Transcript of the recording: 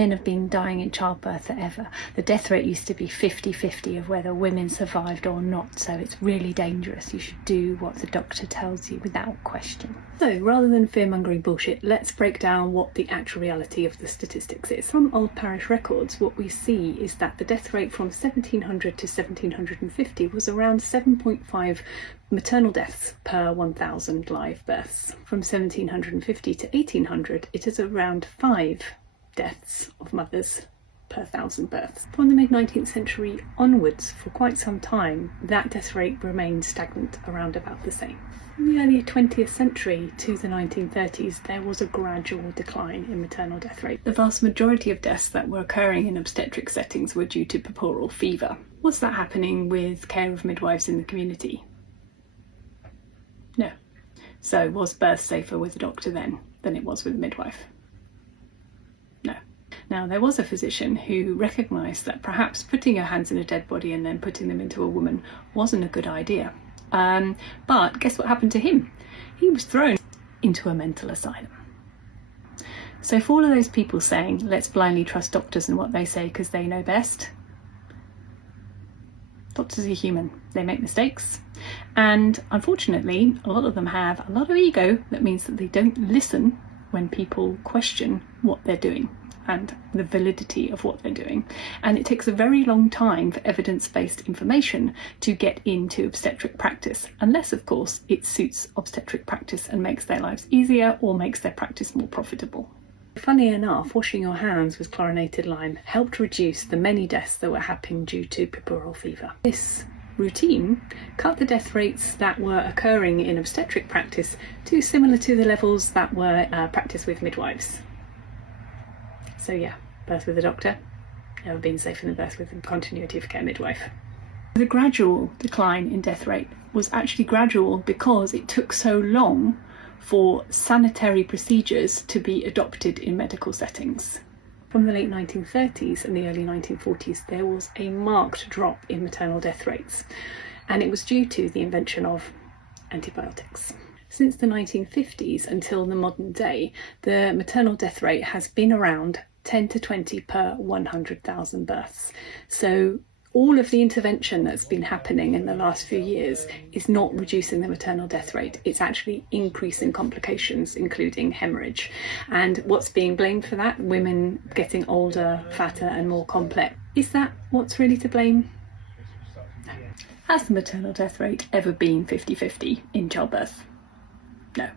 Men have been dying in childbirth forever. The death rate used to be 50-50 of whether women survived or not, so it's really dangerous. You should do what the doctor tells you without question. So rather than fear-mongering bullshit, let's break down what the actual reality of the statistics is. From old parish records, what we see is that the death rate from 1700 to 1750 was around 7.5 maternal deaths per 1,000 live births. From 1750 to 1800, it is around 5 deaths of mothers per 1,000 births. From the mid-19th century onwards, for quite some time, that death rate remained stagnant around about the same. From the early 20th century to the 1930s, there was a gradual decline in maternal death rate. The vast majority of deaths that were occurring in obstetric settings were due to puerperal fever. Was that happening with care of midwives in the community? No. So was birth safer with a doctor then than it was with a midwife? No. Now, there was a physician who recognised that perhaps putting your hands in a dead body and then putting them into a woman wasn't a good idea. But guess what happened to him? He was thrown into a mental asylum. So for all of those people saying, let's blindly trust doctors and what they say because they know best, doctors are human. They make mistakes. And unfortunately, a lot of them have a lot of ego that means that they don't listen when people question what they're doing and the validity of what they're doing. And it takes a very long time for evidence-based information to get into obstetric practice, unless of course it suits obstetric practice and makes their lives easier or makes their practice more profitable. Funny enough, washing your hands with chlorinated lime helped reduce the many deaths that were happening due to puerperal fever. This routine cut the death rates that were occurring in obstetric practice to similar to the levels that were practiced with midwives. So yeah, birth with a doctor, never been safer than birth with a continuity of care midwife. The gradual decline in death rate was actually gradual because it took so long for sanitary procedures to be adopted in medical settings. From the late 1930s and the early 1940s, there was a marked drop in maternal death rates, and it was due to the invention of antibiotics. Since the 1950s until the modern day, the maternal death rate has been around 10 to 20 per 100,000 births. So all of the intervention that's been happening in the last few years is not reducing the maternal death rate. It's actually increasing complications, including hemorrhage. And what's being blamed for that? Women getting older, fatter and more complex. Is that what's really to blame? No. Has the maternal death rate ever been 50-50 in childbirth? No.